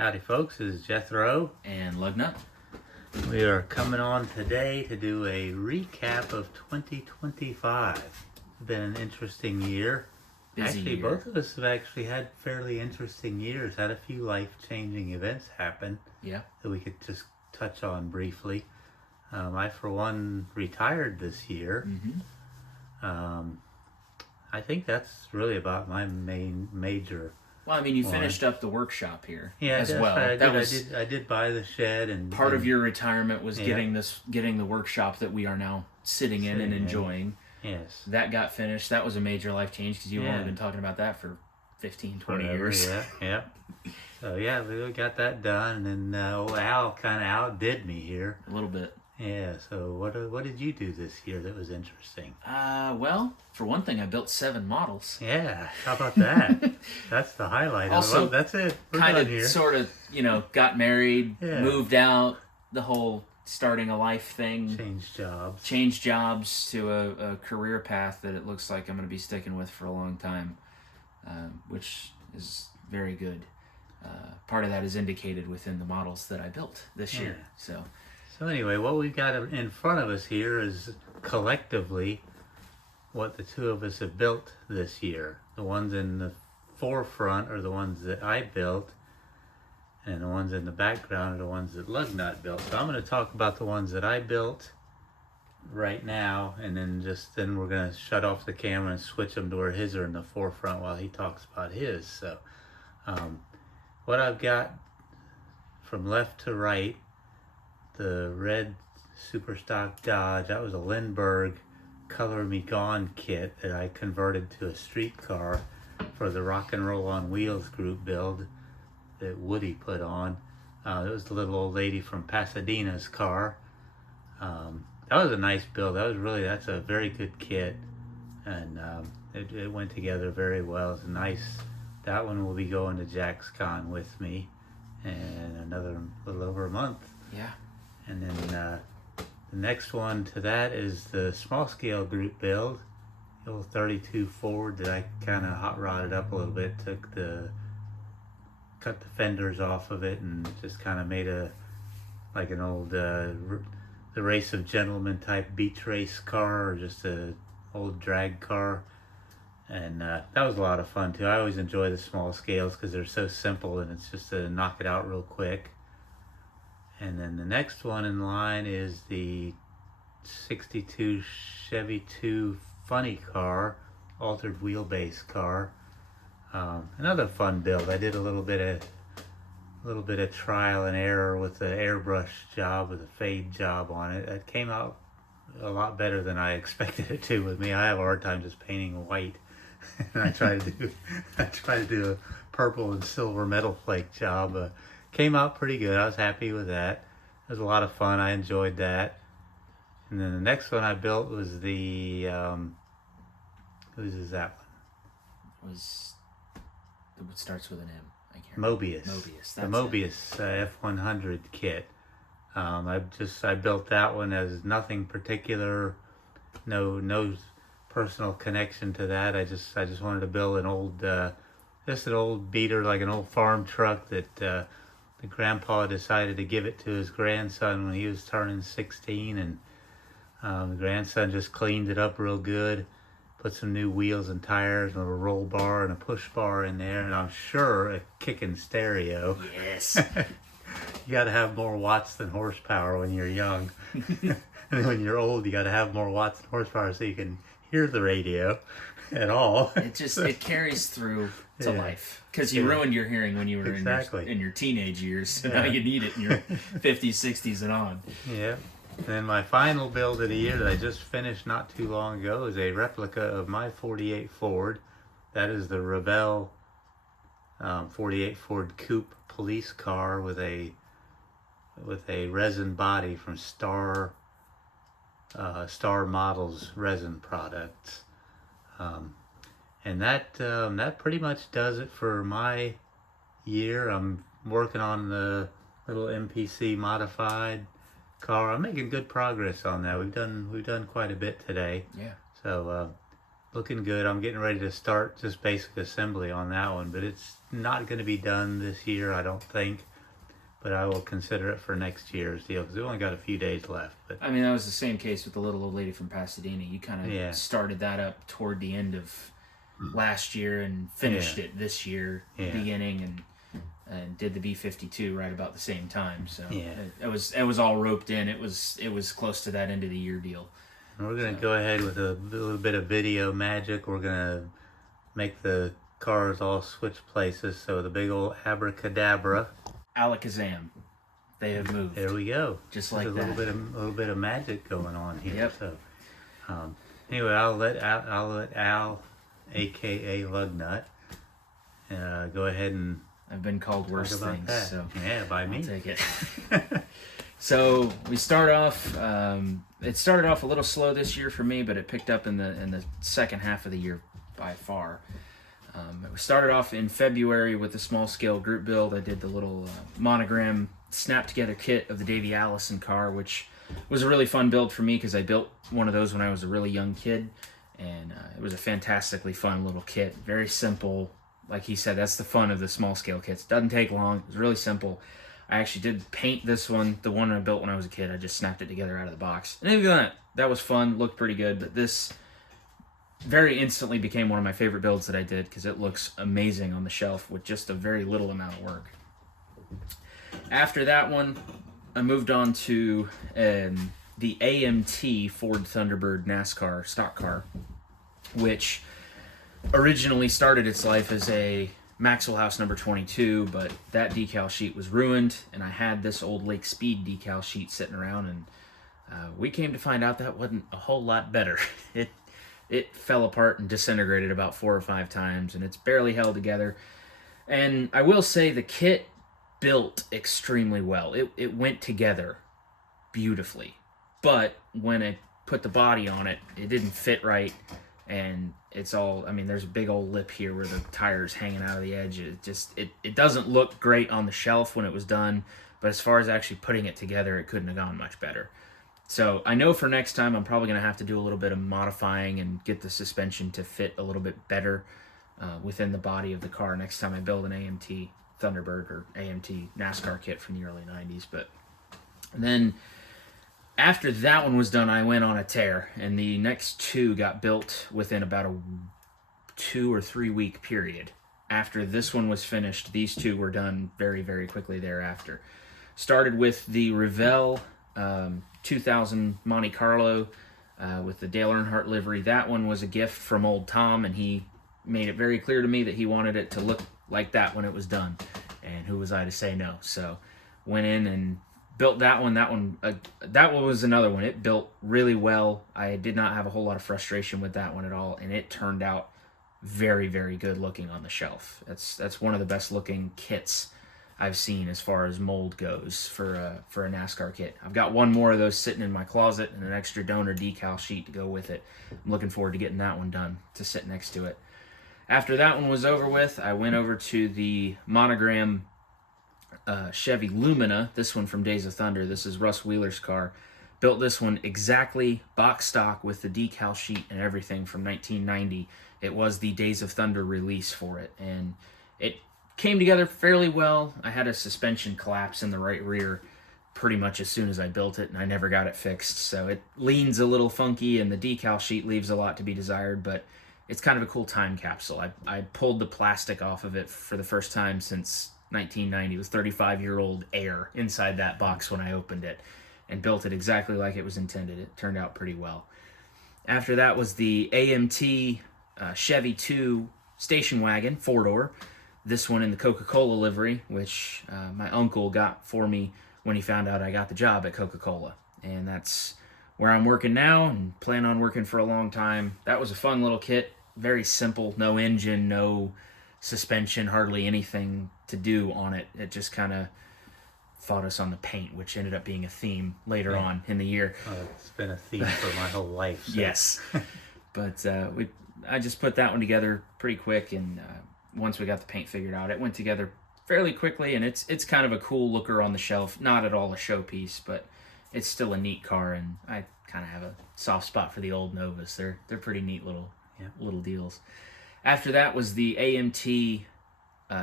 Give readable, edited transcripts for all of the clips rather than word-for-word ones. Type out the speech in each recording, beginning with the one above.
Howdy folks, this is Jethro and Lugnut. We are coming on today to do a recap of 2025. It's been an interesting year. Busy year. Both of us have actually had fairly interesting years, had a few life-changing events happen that we could just touch on briefly. I, for one, retired this year. I think that's really about my major. Well, I mean, you finished up the workshop here as that's well. Right. I did buy the shed, and part of your retirement was getting the workshop that we are now sitting in and enjoying. Yes. That got finished. That was a major life change because you've only been talking about that for 15, 20 years. Yeah. So we got that done, and then old Al kind of outdid me here. A little bit. Yeah, so what did you do this year that was interesting? Well, for one thing, I built 7 models. Yeah, how about that? That's the highlight. Also, that's it. We're kind done of, here. sort of, got married, moved out, the whole starting a life thing. Change jobs to a career path that it looks like I'm going to be sticking with for a long time, which is very good. Part of that is indicated within the models that I built this year. So anyway, what we've got in front of us here is collectively what the two of us have built this year. The ones in the forefront are the ones that I built, and the ones in the background are the ones that Lugnut built. So I'm going to talk about the ones that I built right now, and then we're going to shut off the camera and switch them to where his are in the forefront while he talks about his. So what I've got from left to right, the red Super Stock Dodge, that was a Lindbergh Color Me Gone kit that I converted to a street car for the Rock and Roll on Wheels group build that Woody put on. It was the little old lady from Pasadena's car. That was a nice build. That's a very good kit, and it went together very well. It's nice. That one will be going to JaxCon with me in another little over a month. Yeah. And then the next one to that is the small scale group build, the old 32 Ford that I kind of hot rodded up a little bit, cut the fenders off of it and just kind of made like an old the Race of Gentlemen type beach race car, or just a old drag car. And that was a lot of fun too. I always enjoy the small scales because they're so simple and it's just to knock it out real quick. And then the next one in line is the 62 Chevy 2 funny car, altered wheelbase car. Another fun build. I did a little bit of trial and error with the airbrush job, with a fade job on it. It came out a lot better than I expected it to with me. I have a hard time just painting white. And I try to do a purple and silver metal flake job. Came out pretty good. I was happy with that. It was a lot of fun. I enjoyed that. And then the next one I built was the whose that one? It starts with an M. I can't Mobius. Mobius. The Mobius F100 kit. I built that one as nothing particular, no personal connection to that. I just wanted to build an old beater, like an old farm truck that the grandpa decided to give it to his grandson when he was turning 16, and the grandson just cleaned it up real good, put some new wheels and tires and a roll bar and a push bar in there, and I'm sure a kicking stereo. Yes. You got to have more watts than horsepower when you're young. And when you're old, you got to have more watts than horsepower so you can hear the radio at all. It carries through to life, because you ruined your hearing when you were in your teenage years, so now you need it in your 50s, 60s, and on. Yeah. And then my final build of the year that I just finished not too long ago is a replica of my 48 Ford. That is the Rebelle 48 Ford Coupe police car with a resin body from Star Models resin products. And that pretty much does it for my year. I'm working on the little MPC modified car. I'm making good progress on that. We've done quite a bit today. Yeah. So looking good. I'm getting ready to start just basic assembly on that one, but it's not going to be done this year, I don't think. but I will consider it for next year's deal because we only got a few days left. But I mean, that was the same case with the little old lady from Pasadena. You kind of started that up toward the end of last year and finished it this year, beginning, and did the B-52 right about the same time. So it was all roped in. It was close to that end of the year deal. And we're gonna go ahead with a little bit of video magic. We're gonna make the cars all switch places. So the big old abracadabra, alakazam, they have moved. There we go. Just like a that. A little bit of magic going on here. Yep. So anyway, I'll let Al, aka Lugnut, go ahead and. I've been called worse things. That. So yeah, by me. I'll take it. So we start off. It started off a little slow this year for me, but it picked up in the second half of the year by far. We started off in February with a small scale group build. I did the little monogram snap together kit of the Davy Allison car, which was a really fun build for me because I built one of those when I was a really young kid, and it was a fantastically fun little kit. Very simple. Like he said, that's the fun of the small scale kits. Doesn't take long. It was really simple. I actually did paint this one, the one I built when I was a kid. I just snapped it together out of the box. And even that was fun, looked pretty good. But this very instantly became one of my favorite builds that I did because it looks amazing on the shelf with just a very little amount of work. After that one, I moved on to the AMT Ford Thunderbird NASCAR stock car, which originally started its life as a Maxwell House number 22, but that decal sheet was ruined, and I had this old Lake Speed decal sheet sitting around, and we came to find out that wasn't a whole lot better. It fell apart and disintegrated about 4 or 5 times, and it's barely held together. And I will say the kit built extremely well. It went together beautifully, but when I put the body on it, it didn't fit right. And it's all, I mean, there's a big old lip here where the tire's hanging out of the edge. It doesn't look great on the shelf when it was done, but as far as actually putting it together, it couldn't have gone much better. So I know for next time I'm probably going to have to do a little bit of modifying and get the suspension to fit a little bit better within the body of the car next time I build an AMT Thunderbird or AMT NASCAR kit from the early 90s. But then after that one was done, I went on a tear, and the next 2 got built within about a 2 or 3 week period. After this one was finished, these 2 were done very, very quickly thereafter. Started with the Revell 2000 Monte Carlo with the Dale Earnhardt livery. That one was a gift from old Tom, and he made it very clear to me that he wanted it to look like that when it was done. And who was I to say no? So went in and built that one. That one was another one. It built really well. I did not have a whole lot of frustration with that one at all, and it turned out very, very good looking on the shelf. That's one of the best looking kits I've seen as far as mold goes for a NASCAR kit. I've got one more of those sitting in my closet and an extra donor decal sheet to go with it. I'm looking forward to getting that one done to sit next to it. After that one was over with, I went over to the monogram Chevy Lumina, this one from Days of Thunder. This is Russ Wheeler's car. Built this one exactly box stock with the decal sheet and everything from 1990. It was the Days of Thunder release for it, and it came together fairly well. I had a suspension collapse in the right rear pretty much as soon as I built it, and I never got it fixed, so it leans a little funky, and the decal sheet leaves a lot to be desired, but it's kind of a cool time capsule. I pulled the plastic off of it for the first time since 1990. It was 35-year-old air inside that box when I opened it, and built it exactly like it was intended. It turned out pretty well. After that was the AMT Chevy 2 station wagon, 4-door. This one in the Coca-Cola livery, which my uncle got for me when he found out I got the job at Coca-Cola. And that's where I'm working now and plan on working for a long time. That was a fun little kit. Very simple. No engine, no suspension, hardly anything to do on it. It just kind of fought us on the paint, which ended up being a theme later on in the year. It's been a theme for my whole life. So. Yes. But I just put that one together pretty quick, and once we got the paint figured out, it went together fairly quickly, and it's kind of a cool looker on the shelf. Not at all a showpiece, but it's still a neat car, and I kind of have a soft spot for the old Novas. They're pretty neat little deals. After that was the AMT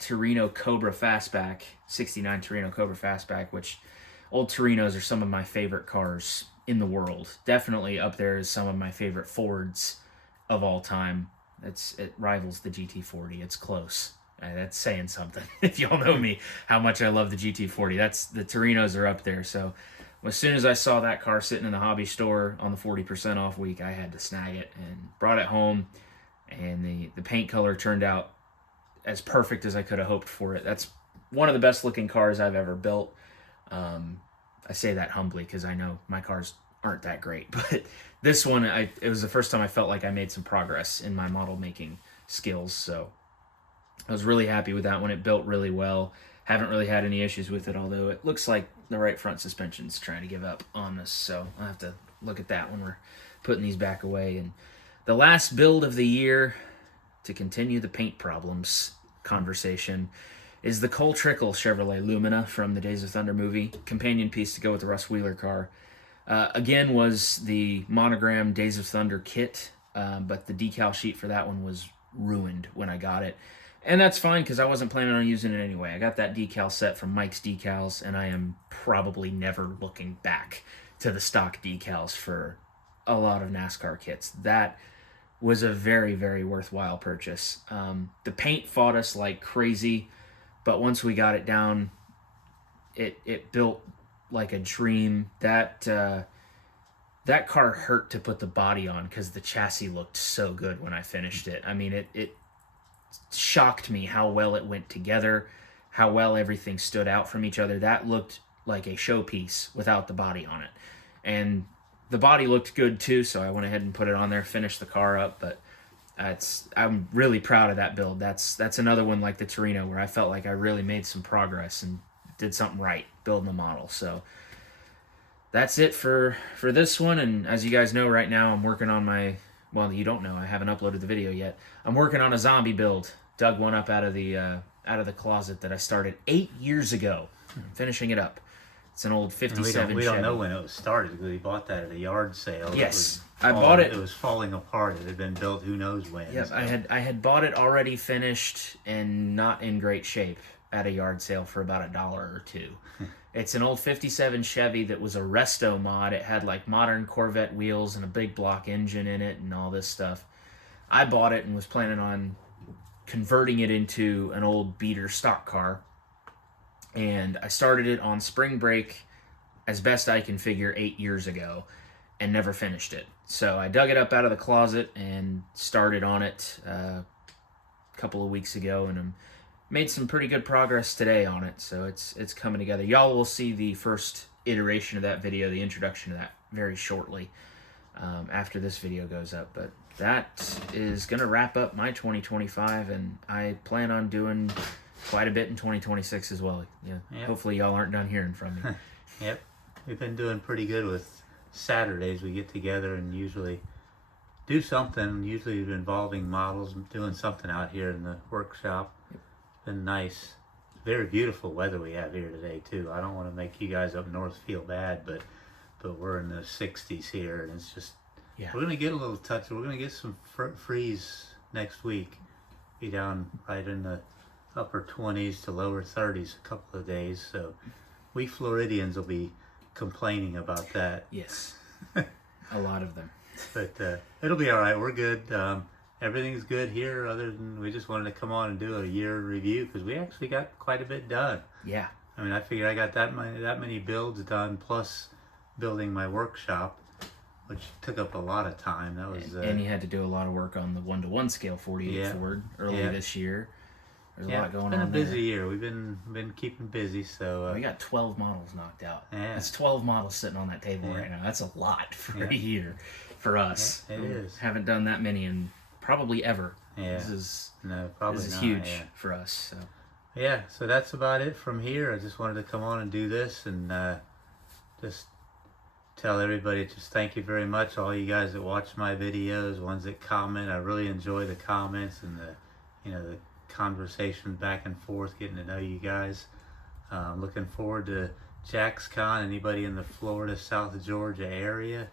Torino Cobra Fastback, 69 Torino Cobra Fastback, which old Torinos are some of my favorite cars in the world. Definitely up there as some of my favorite Fords of all time. It rivals the GT40. It's close. That's saying something. If y'all know me, how much I love the GT40. The Torinos are up there. So as soon as I saw that car sitting in the hobby store on the 40% off week, I had to snag it and brought it home. And the paint color turned out as perfect as I could have hoped for it. That's one of the best looking cars I've ever built. I say that humbly because I know my cars aren't that great, but this one, it was the first time I felt like I made some progress in my model making skills. So I was really happy with that one. It built really well. Haven't really had any issues with it, although it looks like the right front suspension's trying to give up on us. So I'll have to look at that when we're putting these back away. And the last build of the year, to continue the paint problems conversation, is the Cole Trickle Chevrolet Lumina from the Days of Thunder movie. Companion piece to go with the Russ Wheeler car. Again, was the monogram Days of Thunder kit, but the decal sheet for that one was ruined when I got it. And that's fine because I wasn't planning on using it anyway. I got that decal set from Mike's Decals, and I am probably never looking back to the stock decals for a lot of NASCAR kits. That was a very, very worthwhile purchase. The paint fought us like crazy, but once we got it down, it built like a dream. That car hurt to put the body on because the chassis looked so good when I finished it. I mean, it shocked me how well it went together, how well everything stood out from each other. That looked like a showpiece without the body on it. And the body looked good too, so I went ahead and put it on there, finished the car up. But I'm really proud of that build. That's another one like the Torino where I felt like I really made some progress and did something right building the model. So that's it for this one. And as you guys know, right now I'm working on my, well, you don't know, I haven't uploaded the video yet. I'm working on a zombie build. Dug one up out of the closet that I started 8 years ago. I'm finishing it up. It's an old 57 we don't Chevy. know when it was started because we bought that at a yard sale. Yes, I bought it. It was falling apart. It had been built who knows when. Yep, so. I had bought it already finished and not in great shape at a yard sale for about $1 or $2. It's an old 57 Chevy that was a resto mod. It had like modern Corvette wheels and a big block engine in it and all this stuff. I bought it and was planning on converting it into an old beater stock car. And I started it on spring break as best I can figure 8 years ago and never finished it. So I dug it up out of the closet and started on it a couple of weeks ago, and I'm made some pretty good progress today on it, so it's coming together. Y'all will see the first iteration of that video, the introduction to that, very shortly after this video goes up. But that is going to wrap up my 2025, and I plan on doing quite a bit in 2026 as well. Yeah, yep. Hopefully y'all aren't done hearing from me. Yep, we've been doing pretty good with Saturdays. We get together and usually do something, usually involving models, doing something out here in the workshop. Been nice, very beautiful weather we have here today too. I don't want to make you guys up north feel bad, but we're in the 60s here, and it's just we're gonna get a little touch. We're gonna get some freeze next week. Be down right in the upper 20s to lower 30s a couple of days. So we Floridians will be complaining about that. Yes, a lot of them. But it'll be all right. We're good. Everything's good here, other than we just wanted to come on and do a year review because we actually got quite a bit done. Yeah. I mean, I figured I got that many builds done, plus building my workshop, which took up a lot of time. That was and you had to do a lot of work on the 1-to-1 scale 48 Ford early this year. There's a lot going on there. It's been a busy year. We've been keeping busy, so we got 12 models knocked out. Yeah. That's 12 models sitting on that table right now. That's a lot for a year for us. Yeah, it is. Haven't done that many in probably ever. Yeah. This is not, huge for us. So. Yeah, so that's about it from here. I just wanted to come on and do this and just tell everybody, just thank you very much, all you guys that watch my videos, ones that comment. I really enjoy the comments and the conversation back and forth, getting to know you guys. Looking forward to JaxCon. Anybody in the Florida, South Georgia area,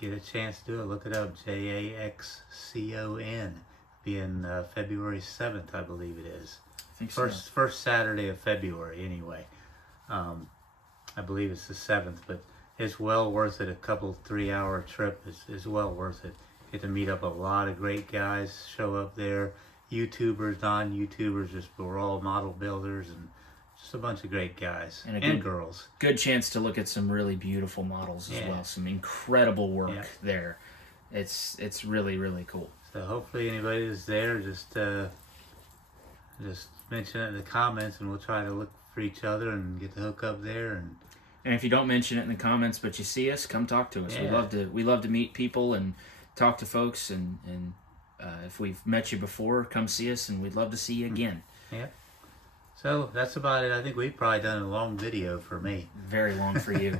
get a chance to do it, look it up, JAXCON. Be in February 7th, I believe it is. I First Saturday of February, anyway. I believe it's the 7th, but it's well worth it. A couple 3-hour trip is well worth it. Get to meet up a lot of great guys. Show up there, YouTubers, non-YouTubers. Just we're all model builders and just a bunch of great guys and girls. Good chance to look at some really beautiful models as well. Some incredible work there. It's really, really cool. So hopefully anybody that's there, just mention it in the comments, and we'll try to look for each other and get the hook up there. And if you don't mention it in the comments, but you see us, come talk to us. We love to meet people and talk to folks. And if we've met you before, come see us, and we'd love to see you again. Yeah. So that's about it. I think we've probably done a long video for me. Very long for you.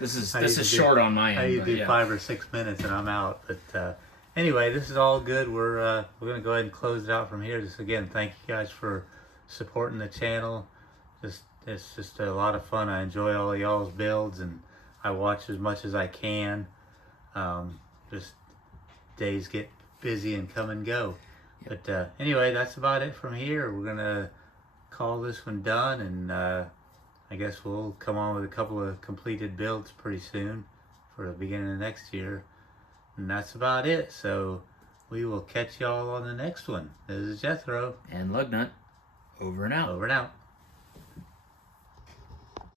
This is short on my end. I do 5 or 6 minutes and I'm out. But anyway, this is all good. We're gonna go ahead and close it out from here. Just again, thank you guys for supporting the channel. It's just a lot of fun. I enjoy all of y'all's builds, and I watch as much as I can. Just days get busy and come and go. Yep. But anyway, that's about it from here. We're gonna call this one done, and I guess we'll come on with a couple of completed builds pretty soon for the beginning of next year. And that's about it. So we will catch y'all on the next one. This is Jethro and Lugnut. Over and out. Over and out.